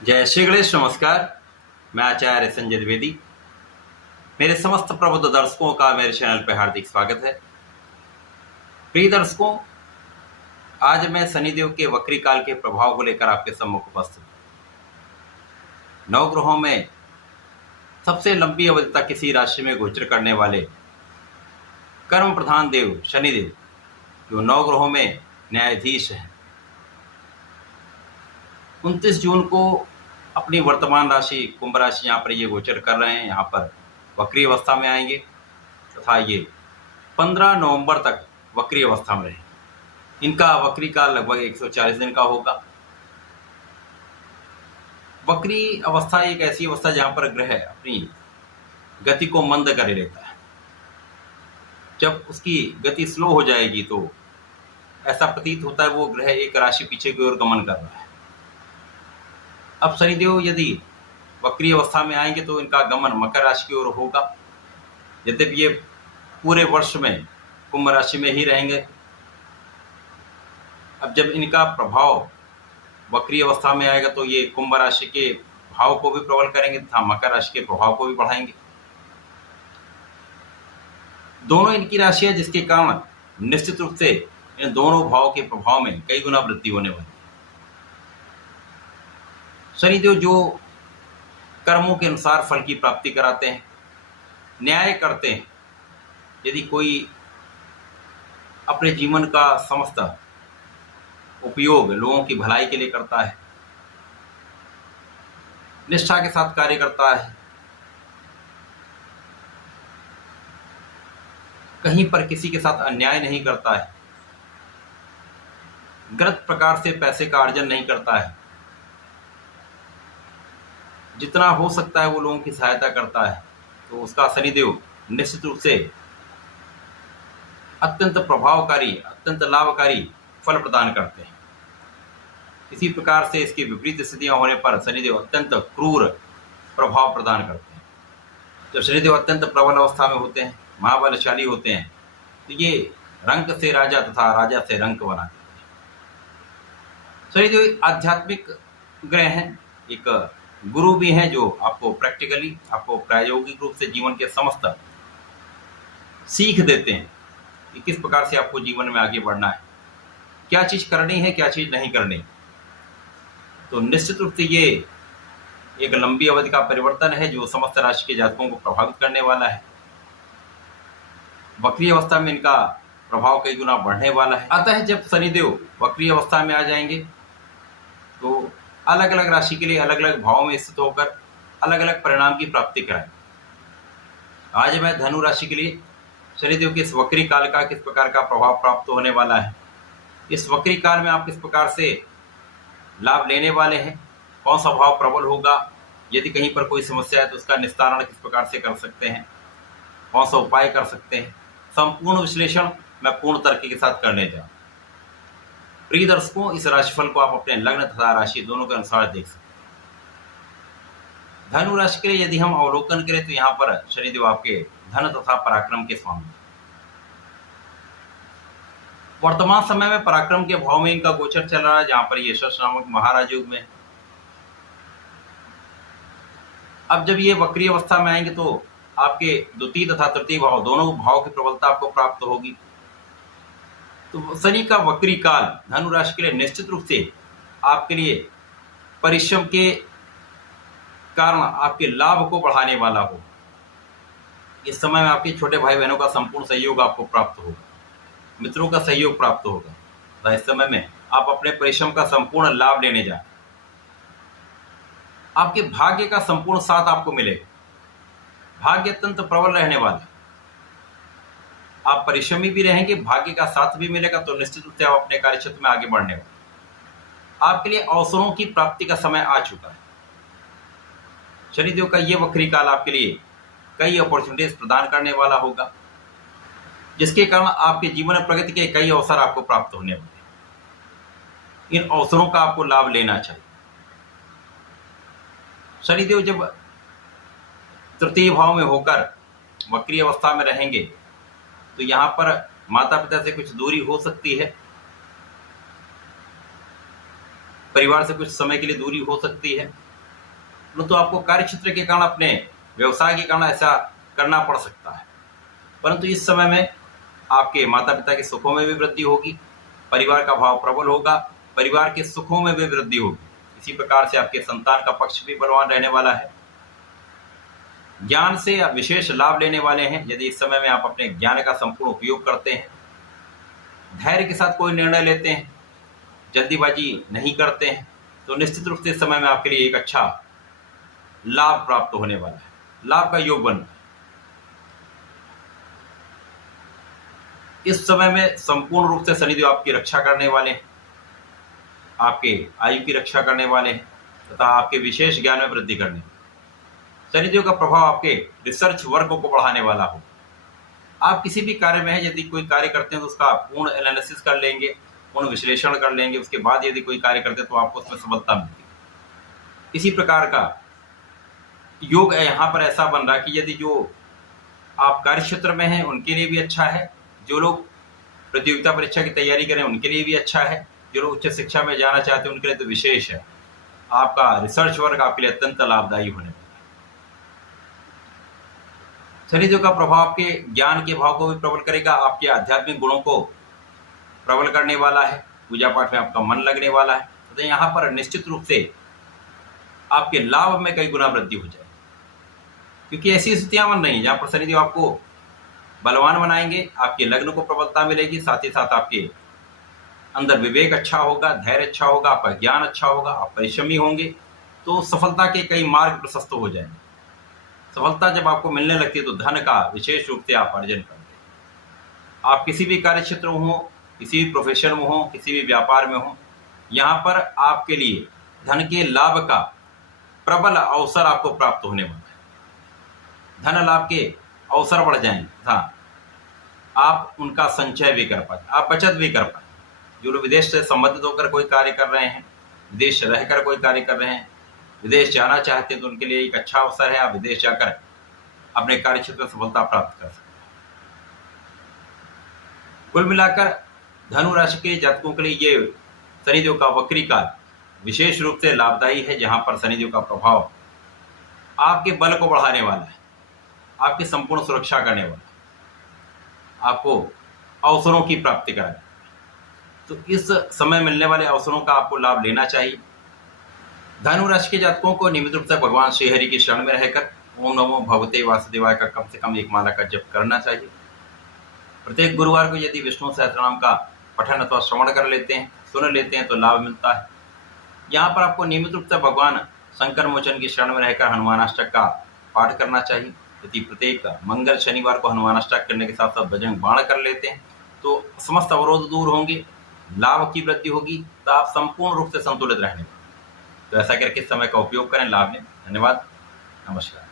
जय श्री गणेश। नमस्कार। मैं आचार्य संजय द्विवेदी। मेरे समस्त प्रबुद्ध दर्शकों का मेरे चैनल पर हार्दिक स्वागत है। प्रिय दर्शकों, आज मैं शनिदेव के वक्री काल के प्रभाव को लेकर आपके सम्मुख उपस्थित हूं। नवग्रहों में सबसे लंबी अवधि तक किसी राशि में गोचर करने वाले कर्म प्रधान देव शनिदेव, जो नवग्रहों में न्यायाधीश हैं, 29 जून को अपनी वर्तमान राशि कुंभ राशि यहाँ पर ये गोचर कर रहे हैं। यहाँ पर वक्री अवस्था में आएंगे तथा ये 15 नवंबर तक वक्री अवस्था में रहेंगे। इनका वक्री काल लगभग 140 दिन का होगा। वक्री अवस्था एक ऐसी अवस्था जहाँ पर ग्रह अपनी गति को मंद कर लेता है। जब उसकी गति स्लो हो जाएगी तो ऐसा प्रतीत होता है वो ग्रह एक राशि पीछे की ओर गमन कर रहा है। अब शनिदेव यदि वक्री अवस्था में आएंगे तो इनका गमन मकर राशि की ओर होगा। यद्यपि ये पूरे वर्ष में कुंभ राशि में ही रहेंगे। अब जब इनका प्रभाव वक्री अवस्था में आएगा तो ये कुंभ राशि के भाव को भी प्रबल करेंगे तथा मकर राशि के प्रभाव को भी बढ़ाएंगे। दोनों इनकी राशि है, जिसके कारण निश्चित रूप से इन दोनों भाव के प्रभाव में कई गुना वृद्धि होने वाली है। शनिदेव जो कर्मों के अनुसार फल की प्राप्ति कराते हैं, न्याय करते हैं। यदि कोई अपने जीवन का समस्त उपयोग लोगों की भलाई के लिए करता है, निष्ठा के साथ कार्य करता है, कहीं पर किसी के साथ अन्याय नहीं करता है, गलत प्रकार से पैसे का अर्जन नहीं करता है, जितना हो सकता है वो लोगों की सहायता करता है, तो उसका शनिदेव निश्चित रूप से अत्यंत प्रभावकारी, अत्यंत लाभकारी फल प्रदान करते हैं। इसी प्रकार से इसकी विपरीत स्थितियां होने पर शनिदेव अत्यंत क्रूर प्रभाव प्रदान करते हैं। जब शनिदेव अत्यंत प्रबल अवस्था में होते हैं, महाबलशाली होते हैं, तो ये रंक से राजा तथा राजा से रंक बना देते हैं। शनिदेव आध्यात्मिक ग्रह हैं, एक गुरु भी हैं जो आपको प्रैक्टिकली, आपको प्रायोगिक रूप से जीवन के समस्त सीख देते हैं कि किस प्रकार से आपको जीवन में आगे बढ़ना है, क्या चीज करनी है, क्या चीज नहीं करनी। तो निश्चित रूप से ये एक लंबी अवधि का परिवर्तन है जो समस्त राशि के जातकों को प्रभावित करने वाला है। वक्री अवस्था में इनका प्रभाव कई गुना बढ़ने वाला है। अतः जब शनिदेव वक्री अवस्था में आ जाएंगे तो अलग अलग राशि के लिए अलग अलग भावों में स्थित होकर अलग अलग परिणाम की प्राप्ति कराएं। आज मैं धनु राशि के लिए शनिदेव के इस वक्री काल का किस प्रकार का प्रभाव प्राप्त होने वाला है, इस वक्री काल में आप किस प्रकार से लाभ लेने वाले हैं, कौन सा भाव प्रबल होगा, यदि कहीं पर कोई समस्या है तो उसका निस्तारण किस प्रकार से कर सकते हैं, कौन सा उपाय कर सकते हैं, संपूर्ण विश्लेषण मैं पूर्ण तर्क के साथ करने जा। प्रिय दर्शकों, इस राशिफल को आप अपने लग्न तथा राशि दोनों के अनुसार देख सकते हैं। धनु राशि के लिए यदि हम अवलोकन करें तो यहाँ पर शनिदेव आपके धन तथा पराक्रम के स्वामी। वर्तमान समय में पराक्रम के भाव में इनका गोचर चल रहा है, जहां पर यशस नामक महाराज योग में। अब जब ये वक्री अवस्था में आएंगे तो आपके द्वितीय तथा तृतीय भाव, दोनों भाव की प्रबलता आपको प्राप्त होगी। तो शनि का वक्री काल धनु राशि के लिए निश्चित रूप से आपके लिए परिश्रम के कारण आपके लाभ को बढ़ाने वाला हो। इस समय में आपके छोटे भाई बहनों का संपूर्ण सहयोग आपको प्राप्त होगा, मित्रों का सहयोग प्राप्त होगा। तो इस समय में आप अपने परिश्रम का संपूर्ण लाभ लेने जाए। आपके भाग्य का संपूर्ण साथ आपको मिलेगा। भाग्य अत्यंत प्रबल रहने वाला है। आप परिश्रमी भी रहेंगे, भाग्य का साथ भी मिलेगा, तो निश्चित रूप से आप अपने कार्यक्षेत्र में आगे बढ़ने वाले। आपके लिए अवसरों की प्राप्ति का समय आ चुका है। शनिदेव का ये वक्री काल आपके लिए कई अपॉर्चुनिटीज प्रदान करने वाला होगा, जिसके कारण आपके जीवन में प्रगति के कई अवसर आपको प्राप्त होने वाले। इन अवसरों का आपको लाभ लेना चाहिए। शनिदेव जब तृतीय भाव में होकर वक्री अवस्था में रहेंगे तो यहाँ पर माता पिता से कुछ दूरी हो सकती है, परिवार से कुछ समय के लिए दूरी हो सकती है। परंतु आपको कार्य क्षेत्र के कारण, अपने व्यवसाय के कारण ऐसा करना पड़ सकता है। परंतु इस समय में आपके माता पिता के सुखों में भी वृद्धि होगी, परिवार का भाव प्रबल होगा, परिवार के सुखों में भी वृद्धि होगी। इसी प्रकार से आपके संतान का पक्ष भी बलवान रहने वाला है। ज्ञान से विशेष लाभ लेने वाले हैं। यदि इस समय में आप अपने ज्ञान का संपूर्ण उपयोग करते हैं, धैर्य के साथ कोई निर्णय लेते हैं, जल्दीबाजी नहीं करते हैं, तो निश्चित रूप से इस समय में आपके लिए एक अच्छा लाभ प्राप्त होने वाला है, लाभ का योग बन रहा है। इस समय में संपूर्ण रूप से शनिदेव आपकी रक्षा करने वाले हैं, आपके आयु की रक्षा करने वाले हैं तथा आपके विशेष ज्ञान में वृद्धि करने। शनिदेव का प्रभाव आपके रिसर्च वर्क को बढ़ाने वाला हो। आप किसी भी कार्य में है, यदि कोई कार्य करते हैं तो उसका पूर्ण एनालिसिस कर लेंगे, पूर्ण विश्लेषण कर लेंगे, उसके बाद यदि कोई कार्य करते हैं तो आपको उसमें सफलता मिलती है। इसी प्रकार का योग यहाँ पर ऐसा बन रहा है कि यदि जो आप कार्य क्षेत्र में हैं उनके लिए भी अच्छा है, जो लोग प्रतियोगिता परीक्षा की तैयारी करें उनके लिए भी अच्छा है, जो लोग उच्च शिक्षा में जाना चाहते हैं उनके लिए तो विशेष है। आपका रिसर्च वर्क आपके लिए अत्यंत लाभदायी होने वाला है। शनिदेव का प्रभाव आपके ज्ञान के भाव को भी प्रबल करेगा, आपके आध्यात्मिक गुणों को प्रबल करने वाला है, पूजा पाठ में आपका मन लगने वाला है। तो यहाँ पर निश्चित रूप से आपके लाभ में कई गुना वृद्धि हो जाए, क्योंकि ऐसी स्थितियां बन रही हैं जहां पर शनिदेव आपको बलवान बनाएंगे, आपके लग्न को प्रबलता मिलेगी, साथ ही साथ आपके अंदर विवेक अच्छा होगा, धैर्य अच्छा होगा, आपका ज्ञान अच्छा होगा, आप परिश्रमी होंगे, तो सफलता के कई मार्ग प्रशस्त हो जाएंगे। सफलता जब आपको मिलने लगती है तो धन का विशेष रूप से आप अर्जन करेंगे। आप किसी भी कार्य क्षेत्र में हो, किसी भी प्रोफेशन में हो, किसी भी व्यापार में हो, यहाँ पर आपके लिए धन के लाभ का प्रबल अवसर आपको प्राप्त होने वाला है। धन लाभ के अवसर बढ़ जाएंगे, हाँ, आप उनका संचय भी कर पाए, आप बचत भी कर पाए। जो लोग विदेश से संबंधित होकर कोई कार्य कर रहे हैं, विदेश रहकर कोई कार्य कर रहे हैं, विदेश जाना चाहते हैं, तो उनके लिए एक अच्छा अवसर है। आप विदेश जाकर अपने कार्य क्षेत्र में सफलता प्राप्त कर सकते हैं। कुल मिलाकर धनु राशि के जातकों के लिए ये शनिदेव का वक्री काल विशेष रूप से लाभदायी है, जहां पर शनिदेव का प्रभाव आपके बल को बढ़ाने वाला है, आपकी संपूर्ण सुरक्षा करने वाला है, आपको अवसरों की प्राप्ति कराएगा। तो इस समय मिलने वाले अवसरों का आपको लाभ लेना चाहिए। धनु राशि के जातकों को नियमित रूप से भगवान श्रीहरि की शरण में रहकर ओम नमो भगवते वासुदेवाय का कम से कम एक माला का जप करना चाहिए। प्रत्येक गुरुवार को यदि विष्णु सहस्त्रनाम का पठन अथवा श्रवण कर लेते हैं, सुन लेते हैं, तो लाभ मिलता है। यहाँ पर आपको नियमित रूप से भगवान शंकर मोचन की शरण में रहकर हनुमानाष्टक का पाठ करना चाहिए। यदि प्रत्येक मंगल शनिवार को हनुमानाष्टक करने के साथ साथ बजरंग बाण कर लेते हैं तो समस्त अवरोध दूर होंगे, लाभ की वृद्धि होगी, तो आप संपूर्ण रूप से संतुलित रहेंगे। तो ऐसा करके समय का उपयोग करें, लाभ लें। धन्यवाद, नमस्कार।